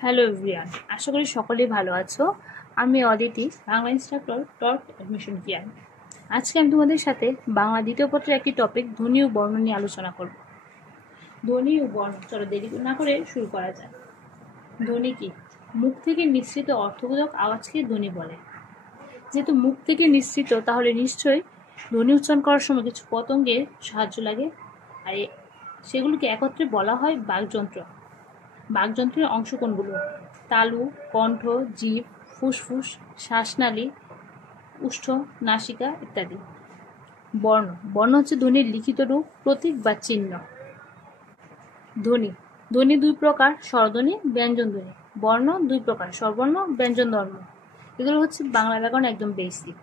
Hello everyone, আশা করি সকলেই ভালো আছো। আমি Aditi, Bangla instructor, top admission care. আজকে আমি তোমাদের সাথে বাংলা দ্বিতীয় পত্রের একটি টপিক ধ্বনি ও বর্ণ নিয়ে আলোচনা করব। ধ্বনি ও বর্ণ, চলো দেরি না করে শুরু করা যায়। ধ্বনি কি? মুখ থেকে নিঃসৃত অর্থবোধক আওয়াজকে ধ্বনি বলে। যেহেতু মুখ থেকে নিঃসৃত, তাহলে নিশ্চয়ই ধ্বনি উচ্চারণ করার সময় কিছু পতঙ্গের সাহায্য লাগে, আর সেগুলোকে একত্রে বলা হয় বাকযন্ত্র। বাকযন্ত্রের অংশ কোনগুলো? তালু, কণ্ঠ, জিভ, ফুসফুস, শ্বাসনালী, উষ্ঠ, নাসিকা ইত্যাদি। বর্ণ বর্ণ হচ্ছে ধ্বনির লিখিত রূপ, প্রতীক বা চিহ্ন। ধ্বনি ধ্বনি দুই প্রকার, স্বরধ্বনি, ব্যঞ্জন ধ্বনি। বর্ণ দুই প্রকার, স্বরবর্ণ, ব্যঞ্জন বর্ণ। এগুলো হচ্ছে বাংলা ব্যাকরণ একদম বেসিক।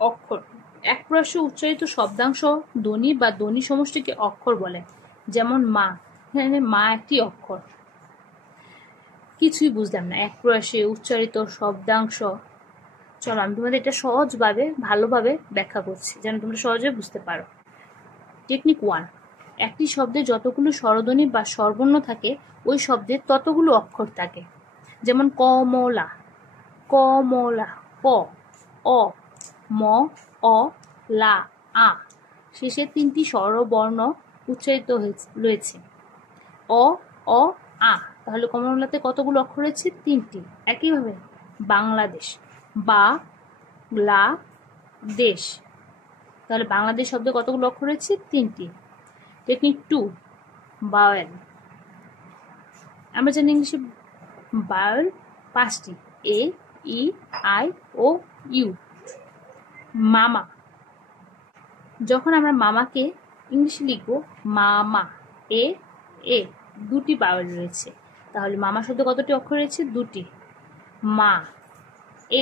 অক্ষর একপ্রাশ্য উচ্চারিত শব্দাংশ ধ্বনি বা ধ্বনি সমষ্টিকে অক্ষর বলে। যেমন মা, এখানে মা একটি অক্ষর। কিছুই বুঝলাম না, একপ্রাশে উচ্চারিত শব্দাংশ। চলো আমি তোমাদের এটা সহজভাবে ভালোভাবে ব্যাখ্যা করছি, যেন তোমরা সহজে বুঝতে পারো। টেকনিক 1, একটি শব্দে যতগুলো স্বরধ্বনি বা স্বরবর্ণ থাকে, ওই শব্দে ততগুলো অক্ষর থাকে। যেমন কমলা, কমলা, ক, অ, ম, অ, লা, আ। শেষে 3টি স্বরবর্ণ উচ্চারিত রয়েছে, অ, অ, আ। তাহলে কমলাতে কতগুলো অক্ষর রয়েছে? 3টি। একইভাবে বাংলাদেশ, বা, লা, দেশ। তাহলে বাংলাদেশ শব্দে কতগুলো অক্ষর রয়েছে? 3টি। Technique 2, bowel. আমরা জানি ইংলিশে বাওয়েল 5টি, এ, ই, আই, ও, ইউ। মামা, যখন আমরা মামাকে ইংলিশে লিখব মামা, এ, এ, 2টি বাওয়েল রয়েছে। তাহলে মামা শব্দে কতটি অক্ষর রয়েছে? 2টি। মা,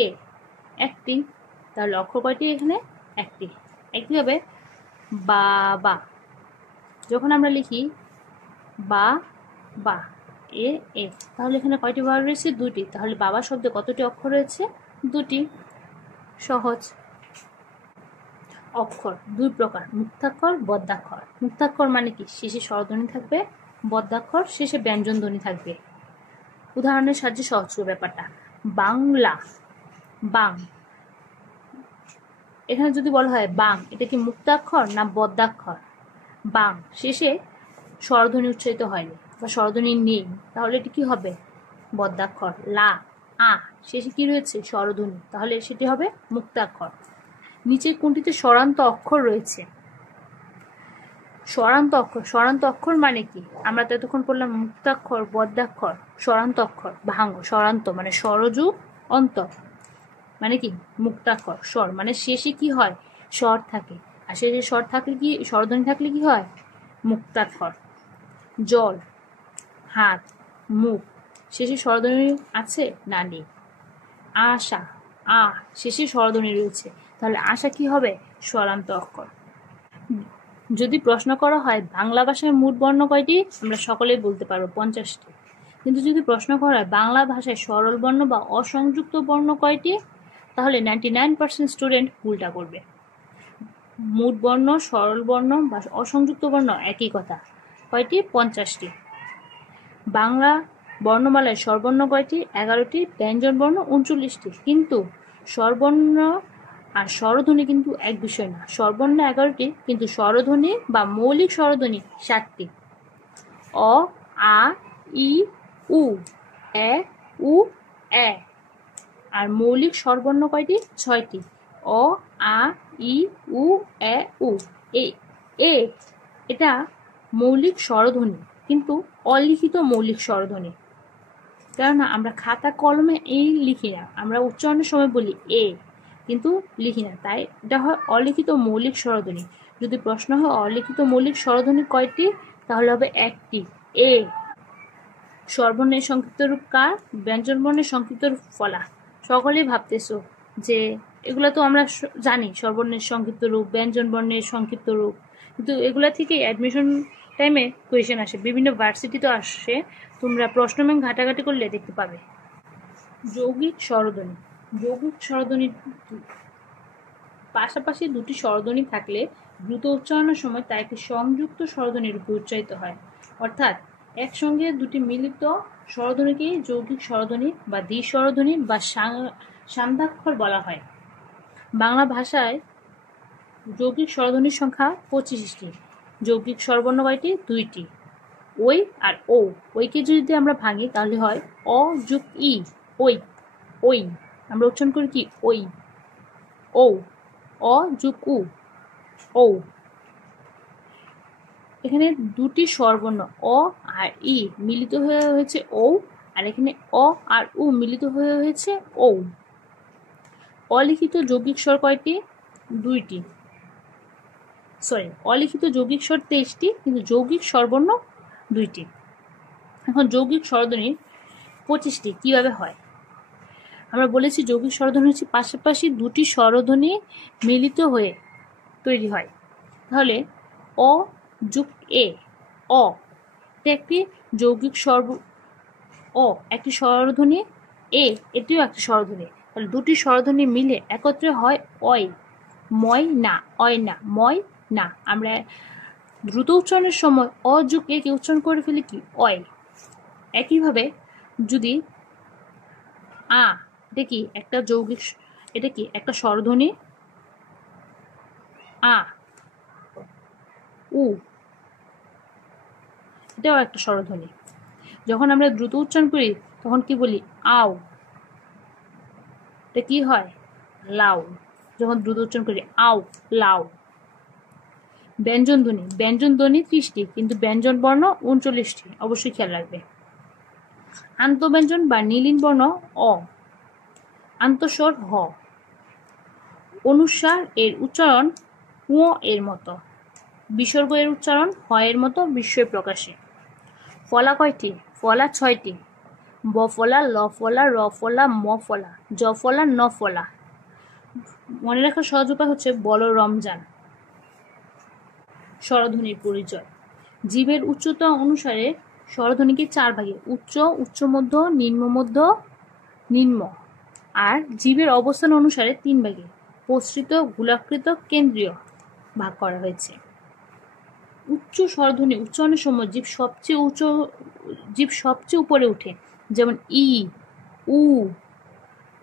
এ, 1টি। তাহলে অক্ষর কয়টি এখানে? 1টি। একইভাবে বাবা, যখন আমরা লিখি বা, বা, এ, এ, তাহলে এখানে কয়টি বাওয়েল রয়েছে? 2টি। তাহলে বাবা শব্দে কতটি অক্ষর রয়েছে? 2টি। সহজ। অক্ষর দুই প্রকার, মুক্তাক্ষর, বদ্যাক্ষর। মুক্তাক্ষর মানে কি? শেষে স্বরধ্বনি থাকবে, বদ্যাক্ষর শেষে ব্যঞ্জন ধ্বনি থাকবে। উদাহরণের সাহায্যে সহজ করব ব্যাপারটা। বাংলা, বাং। এখানে যদি বলা হয় বাং, এটা কি মুক্তাক্ষর না বদ্যাক্ষর? বাং শেষে স্বরধ্বনি উচ্চারিত হয়নি বা স্বরধ্বনি নেই, তাহলে এটি কি হবে? বদ্যাক্ষর। লা, আ, শেষে কি রয়েছে? স্বরধ্বনি, তাহলে সেটি হবে মুক্তাক্ষর। নিচের কোনটিতে স্বরান্ত অক্ষর রয়েছে? স্বরান্ত অক্ষর, স্বরান্ত অক্ষর মানে কি? আমরা তো এতক্ষণ পড়লাম মুক্তাক্ষর, বদ্যাক্ষর, স্বরান্ত অক্ষর। ভাঙ্গ, স্বরান্ত মানে স্বরযু অন্ত, মানে কি? মুক্তাক্ষর। স্বর মানে শেষে কি হয়? স্বর থাকে, আর শেষে স্বর থাকলে কি, স্বরধ্বনি থাকলে কি হয়? মুক্তাক্ষর। জল, হাত, মুখ, শেষে স্বরধ্বনি আছে না নেই? আশা, আ, শেষে স্বরধ্বনি রয়েছে, তাহলে আশা কি হবে? স্বরান্ত অক্ষর। যদি প্রশ্ন করা হয় বাংলা ভাষায় মোট বর্ণ কয়টি, আমরা সকলেই বলতে পারবো 50টি। কিন্তু যদি প্রশ্ন করা হয় বাংলা ভাষায় সরল বর্ণ বা অসংযুক্ত বর্ণ কয়টি, তাহলে 99% স্টুডেন্ট ভুলটা করবে। মোট বর্ণ, সরল বর্ণ বা অসংযুক্ত বর্ণ একই কথা। কয়টি? 50টি। বাংলা বর্ণমালায় স্বরবর্ণ কয়টি? 11টি। ব্যঞ্জন বর্ণ 39টি। কিন্তু স্বরবর্ণ আর স্বরধ্বনি কিন্তু এক বিষয় না। স্বরবর্ণ 11টি, কিন্তু স্বরধ্বনি বা মৌলিক স্বরধ্বনি 7টি। অ, আ, ই, উ, এ, উ, এ। আর মৌলিক স্বরবর্ণ কয়টি? 6টি। অ, আ, ই, উ, এ, উ। এ, এটা মৌলিক স্বরধ্বনি, কিন্তু অলিখিত মৌলিক স্বরধ্বনি। কেননা আমরা খাতা কলমে এই লিখি না, আমরা উচ্চারণের সময় বলি এ, কিন্তু লিখি না, তাই এটা হয় অলিখিত মৌলিক স্বরধ্বনি। যদি প্রশ্ন হয় অলিখিত মৌলিক স্বরধ্বনি কয়টি, তাহলে হবে 1টি, এ। স্বরবর্ণের সংক্ষিপ্ত রূপ কার? ব্যঞ্জন বর্ণের সংক্ষিপ্ত রূপ ফলা। সকলেই ভাবতেছো যে এগুলা তো আমরা জানি, স্বরবর্ণের সংক্ষিপ্ত রূপ, ব্যঞ্জন বর্ণের সংক্ষিপ্ত রূপ, কিন্তু এগুলা থেকে অ্যাডমিশন টাইমে কোয়েশ্চেন আসে, বিভিন্ন ভার্সিটি তো আসে, তোমরা প্রশ্ন ব্যাংক ঘাটাঘাটি করলে দেখতে পাবে। যৌগিক স্বরধ্বনি। যৌগিক স্বরধ্বনি পাশাপাশি দুটি স্বরধ্বনি থাকলে দ্রুত উচ্চারণের সময় তা একটি সংযুক্ত স্বরধ্বনি রূপে উচ্চারিত হয়। অর্থাৎ একসঙ্গে দুটি মিলিত স্বরধ্বনিকে যৌগিক স্বরধ্বনি বা দ্বি-স্বরধ্বনি বা সান্ধ্যাক্ষর বলা হয়। বাংলা ভাষায় যৌগিক স্বরধ্বনির সংখ্যা 25টি। যৌগিক স্বরবর্ণ কয়টি? 2টি। ওই আর ও। ওইকে যদি আমরা ভাঙি তাহলে হয় অ যোগ ই, ওই। ওই আমরা উচ্চারণ করি কি? ওই। ও, অ যোগ উ, ও। এখানে দুটি স্বরবর্ণ অ আর ই মিলিত হয়ে হয়েছে ও, আর এখানে অ আর উ মিলিত হয়ে হয়েছে ও। অলিখিত যৌগিক স্বর কয়টি? 2টি। সরি, অলিখিত যৌগিক স্বর 23টি, কিন্তু যৌগিক স্বরবর্ণ 2টি। এখন যৌগিক স্বরধ্বনি 25টি কিভাবে হয়? আমরা বলেছি যৌগিক স্বরধ্বনি হচ্ছে পাশাপাশি দুটি স্বরধ্বনি মিলিত হয়ে তৈরি হয়। তাহলে অ যোগ এ, অ, এটা একটি যৌগিক স্বর। অ একটি স্বরধ্বনি, এ এটিও একটি স্বরধ্বনি। তাহলে দুটি স্বরধ্বনি মিলে একত্রে হয় অয়, ময় না, অয় না, ময় না। আমরা দ্রুত উচ্চারণের সময় অ যোগ এ কে উচ্চারণ করে ফেলি কি? অয়। একইভাবে যদি আ, এটা কি একটা যৌগিক, এটা কি একটা স্বরধ্বনি। আ, উ, এটাও একটা স্বরধ্বনি। যখন আমরা দ্রুত উচ্চারণ করি তখন কি বলি? আও। এটা কি হয়? লাউ। যখন দ্রুত উচ্চারণ করি আও, লাউ। ব্যঞ্জন ধ্বনি, ব্যঞ্জন ধ্বনি 30টি, কিন্তু ব্যঞ্জন বর্ণ 39টি, অবশ্যই খেয়াল রাখবে। আন্তঃব্যঞ্জন বা নীলিন বর্ণ অ, আন্তঃস্বর হ, অনুস্বার এর উচ্চারণ উ এর মতো, বিসর্গ এর উচ্চারণ হ এর মতো বিস্ময় প্রকাশে। ফলা কয়টি? ফলা 6টি। ব ফলা, ল ফলা, র ফলা, ম ফলা, জ ফলা, ন ফলা। মনে রাখার সহজ উপায় হচ্ছে বলো রমজান। স্বরধ্বনির পরিচয়। জীবের উচ্চতা অনুসারে স্বরধ্বনিকে 4 ভাগে, উচ্চ, উচ্চ মধ্য, নিম্ন মধ্য, নিম্ন। আর জীবের অবস্থান অনুসারে 3 ভাগে, প্রসৃত, গোলাকৃত, কেন্দ্রীয় ভাগ করা হয়েছে। উচ্চ স্বরধ্বনি উচ্চারণের সময় জীব সবচেয়ে উপরে উঠে, যেমন ই, উ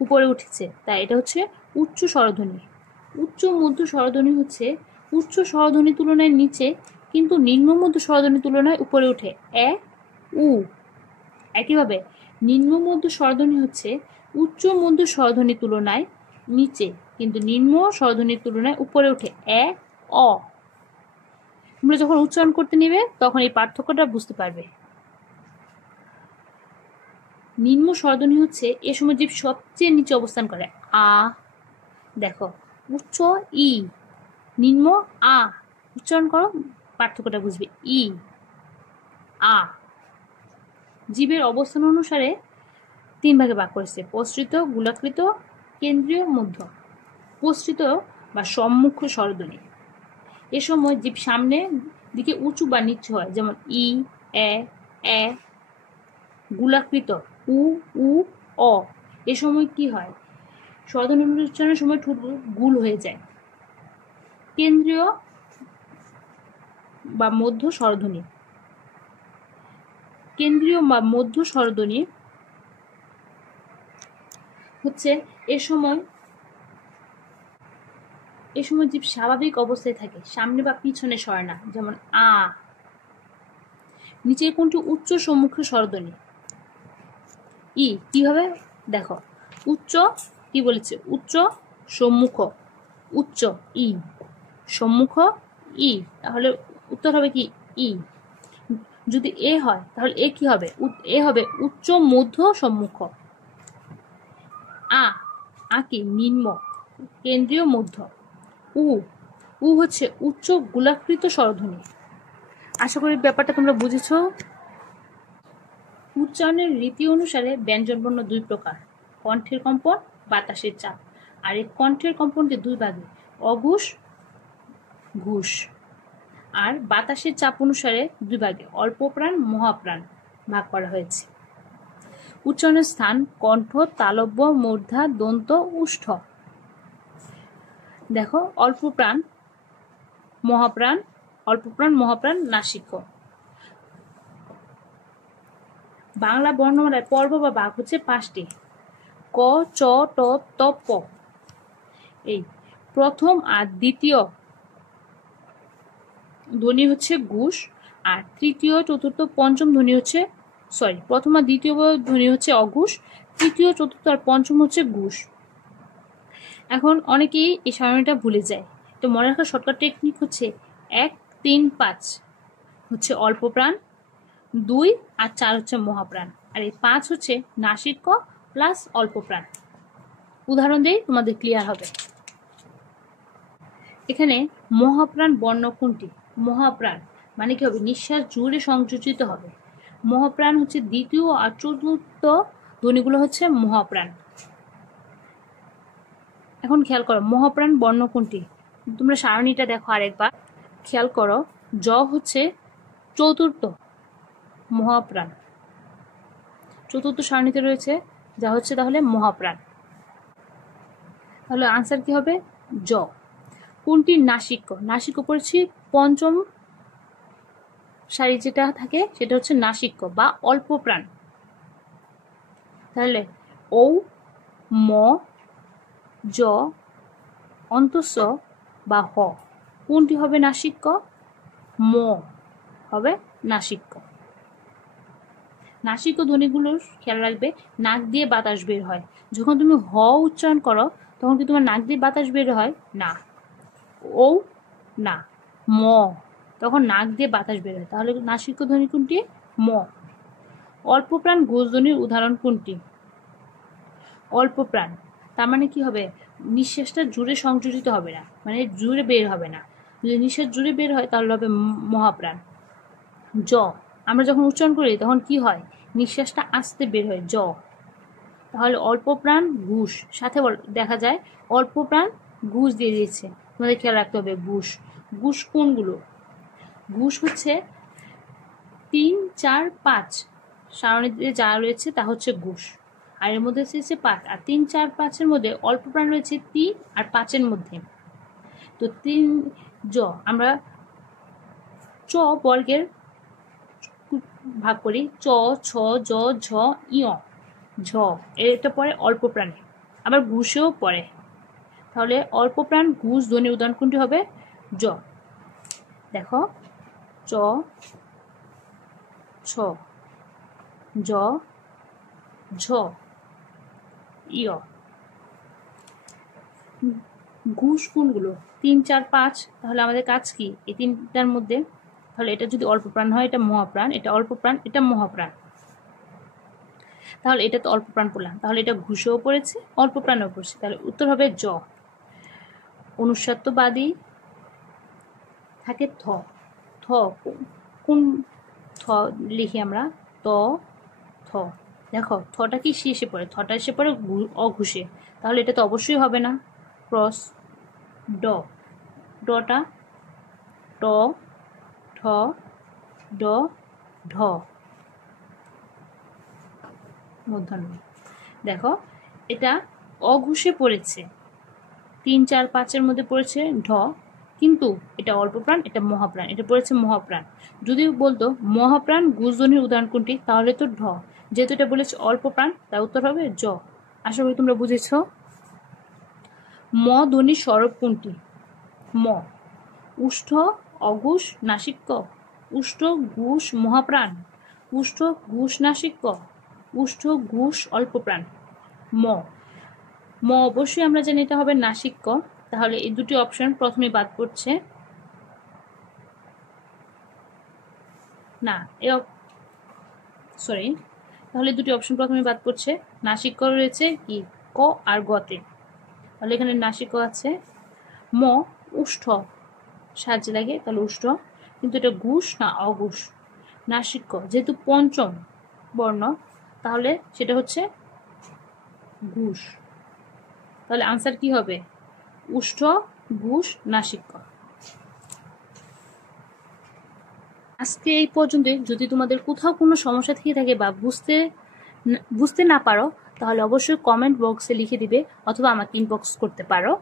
উপরে উঠেছে, তাই এটা হচ্ছে উচ্চ স্বরধ্বনি। উচ্চ মধ্য স্বরধ্বনি হচ্ছে উচ্চ স্বরধ্বনির তুলনায় নিচে, কিন্তু নিম্ন মধ্য স্বরধ্বনির তুলনায় উপরে ওঠে, এ, উ। একইভাবে নিম্ন মধ্য স্বরধ্বনি হচ্ছে উচ্চ মধ্য স্বরধ্বনির তুলনায় নিচে, কিন্তু নিম্ন স্বরধ্বনির তুলনায় উপরে ওঠে, এ, অ। তোমরা যখন উচ্চারণ করতে নেবে তখন এই পার্থক্যটা বুঝতে পারবে। নিম্ন স্বরধ্বনি হচ্ছে এ সময় জীব সবচেয়ে নিচে অবস্থান করে, আ। দেখো, উচ্চ ই, নিম্ন আ। উচ্চারণ করো, পার্থক্যটা বুঝবে, ই, আ। জীবের অবস্থান অনুসারে 3 ভাগে ভাগ করেছে, প্রসৃত, গোলাকৃত, কেন্দ্রীয়, মধ্য। প্রসৃত বা সম্মুখ স্বরধ্বনি, এ সময় জীব সামনের দিকে উঁচু বা নিচু হয়, যেমন ই, এ, এ। গোলাকৃত, উ, উ, অ। এ সময় কি হয়? স্বরধ্বনি উচ্চারণের সময় ঠোঁট গুল হয়ে যায়। কেন্দ্রীয় বা মধ্য স্বরধ্বনি, কেন্দ্রীয় বা মধ্য স্বরধ্বনি হচ্ছে এ সময় জীব স্বাভাবিক অবস্থায় থাকে, সামনে বা পিছনে সরে না, যেমন আ। নিচের কোনটি উচ্চ সম্মুখ স্বরধ্বনি? ই। কিভাবে? দেখো, উচ্চ কি বলেছে? উচ্চ সম্মুখ, উচ্চ ই, সম্মুখ ই, তাহলে উত্তর হবে কি? ই। যদি এ হয় তাহলে এ কি হবে? এ হবে উচ্চ মধ্য সম্মুখ। আ, আ কি? নিম্ন, কেন্দ্রীয়, মধ্য। উ, উ হচ্ছে উচ্চ গোলাকৃত স্বরধ্বনি। আশা করি ব্যাপারটা তোমরা বুঝেছো। উচ্চারণের রীতি অনুসারে ব্যঞ্জনবর্ণ 2 প্রকার, কণ্ঠের কম্পন, বাতাসের চাপ। আর এই কণ্ঠের কম্পনকে 2 ভাগে, অঘোষ, ঘোষ। আর বাতাসের চাপ অনুসারে 2 ভাগে, অল্পপ্রাণ, মহাপ্রাণ ভাগ করা হয়েছে। উচ্চারণের স্থান কণ্ঠ, তালব্য, মূর্ধা, দন্ত, ওষ্ঠ। দেখো, অল্পপ্রাণ, মহাপ্রাণ, অল্পপ্রাণ, মহাপ্রাণ, নাসিক্য। বাংলা বর্ণমালায় পর্ব বা ভাগ হচ্ছে 5টি। ক, চ, ট, ত, প। এই প্রথম আর দ্বিতীয় ধ্বনি হচ্ছে গুষ, আর তৃতীয়, চতুর্থ, পঞ্চম ধ্বনি হচ্ছে প্রথম আর দ্বিতীয় ধ্বনি হচ্ছে অঘুষ, তৃতীয়, চতুর্থ আর পঞ্চম হচ্ছে গুষ। এখন অনেকেই এই সারণীটা ভুলে যায়, তো মনে রাখার শর্টকাট টেকনিক হচ্ছে 1, 3, 5 হচ্ছে অল্প প্রাণ, 2 আর 4 হচ্ছে মহাপ্রাণ, আর এই 5 হচ্ছে নাসিক্য প্লাস অল্প প্রাণ। উদাহরণ দেই, তোমাদের ক্লিয়ার হবে। এখানে মহাপ্রাণ বর্ণ কোনটি? মহাপ্রাণ মানে কি হবে? নিঃশ্বাস জুড়ে সংযোজিত হবে। মহাপ্রাণ হচ্ছে দ্বিতীয় আর চতুর্থ ধ্বনিগুলো হচ্ছে মহাপ্রাণ। এখন খেয়াল করো মহাপ্রাণ বর্ণ কোনটি। তোমরা সারণীটা দেখো আরেকবার, খেয়াল করো। জ হচ্ছে চতুর্থ মহাপ্রাণ, চতুর্থ সারণীতে রয়েছে, যা হচ্ছে তাহলে মহাপ্রাণ। তাহলে আনসার কি হবে? জ। কোনটি নাসিক্য? নাসিক্য পড়েছি পঞ্চম সারি যেটা থাকে সেটা হচ্ছে নাসিক্য বা অল্প প্রাণ। তাহলে ঔ, ম, জ, অন্তঃস বা হ কোনটি হবে নাসিক্য? ম হবে নাসিক্য। নাসিক্য ধ্বনিগুলোর খেয়াল রাখবে, নাক দিয়ে বাতাস বের হয়। যখন তুমি হ উচ্চারণ করো তখন কি তোমার নাক দিয়ে বাতাস বের হয়? না। ও না, ম তখন নাক দিয়ে বাতাস বের হয়। তাহলে নাসিক্য ধ্বনি কোনটি? ম। অল্প প্রাণ ঘোষ ধ্বনির উদাহরণ কোনটি? অল্প প্রাণ তার মানে কি হবে? নিঃশ্বাসটা জুড়ে সংযোজিত হবে না, মানে জুড়ে বের হবে না। যদি নিঃশ্বাস জুড়ে বের হয় তাহলে হবে মহাপ্রাণ। জ, আমরা যখন উচ্চারণ করি তখন কি হয়? নিঃশ্বাসটা আস্তে বের হয়, জ। তাহলে অল্প প্রাণ ঘুষ, সাথে দেখা যায় অল্প প্রাণ ঘুষ দিয়ে দিয়েছে, তোমাদের খেয়াল রাখতে হবে। ঘুষ, ঘুষ কোনগুলো? ঘুষ হচ্ছে 3, 4, 5 সারণীতে যা রয়েছে তা হচ্ছে ঘুষ, আর এর মধ্যে হচ্ছে 5, আর 3, 4, 5-এর মধ্যে অল্প প্রাণ রয়েছে 3 আর 5-এর মধ্যে। তো 3 জ আমরা চ বর্গের ভাগ করি, চ, ছ, জ, ঝ, ইয়, ঝ এটা পরে অল্প প্রাণে, আবার ঘুষেও পড়ে। তাহলে অল্প প্রাণ ঘুষ ধ্বনির উদাহরণ কোনটি হবে? জ। দেখো, চ, ছ, জ, ঝ, ইয়। ঘুষ কোনগুলো? 3, 4, 5। তাহলে আমাদের কাজ কি এই তিনটার মধ্যে? তাহলে এটা যদি অল্প প্রাণ হয় এটা মহাপ্রাণ, এটা অল্প প্রাণ, এটা মহাপ্রাণ। তাহলে এটা তো অল্প প্রাণ পড়লাম, তাহলে এটা ঘুষেও পড়েছে, অল্প প্রাণেও পড়ছে, তাহলে উত্তর হবে জ। অনুস্বার্থবাদী থাকে থ। থ কোন থ লিখি আমরা? ত, থ। দেখো থটা কি শেষে পড়ে? থটা এসে পড়ে অঘুষে, তাহলে এটা তো অবশ্যই হবে না। ক্রস ড, ডটা ট, ঠ, ড, ঢ মূর্ধন্য। দেখো এটা অঘুষে পড়েছে, 3, 4, 5-এর মধ্যে পড়েছে ঢ, কিন্তু এটা অল্প প্রাণ, এটা মহাপ্রাণ, এটা পড়েছে মহাপ্রাণ। যদি বলতো মহাপ্রাণ ঘুষ ধ্বনির উদাহরণ কোনটি, তাহলে তো ঢ। যেহেতু এটা বলেছে অল্প প্রাণ, তার উত্তর হবে জ। আশা করি তোমরা বুঝেছ। ম ধ্বনির স্বরূপ কোনটি? ম উষ্ঠ, অঘুষ, নাসিক্য, উষ্ঠ, ঘুষ, মহাপ্রাণ, উষ্ঠ, ঘুষ, নাসিক্য, উষ্ঠ, ঘুষ, অল্প প্রাণ। ম, ম অবশ্যই আমরা জানি এটা হবে নাসিক্য। তাহলে এই দুটি অপশন প্রথমে বাদ পড়ছে না, সরি, তাহলে দুটি অপশন প্রথমে বাদ পড়ছে। নাসিক্য রয়েছে কি ক আর গতে, তাহলে এখানে নাসিক্য আছে। ম উষ্ঠ সাহায্যে লাগে, তাহলে উষ্ঠ, কিন্তু এটা ঘুষ না অঘুষ। নাসিক্য যেহেতু পঞ্চম বর্ণ, তাহলে সেটা হচ্ছে ঘুষ। তাহলে আনসার কি হবে? উষ্ঠ, ঘুষ, নাসিক্য। আজকে এই পর্যন্তই। যদি তোমাদের কোথাও কোনো সমস্যা থেকে থাকে বা বুঝতে না পারো, তাহলে অবশ্যই কমেন্ট বক্সে লিখে দিবে অথবা আমাকে ইনবক্স করতে পারো।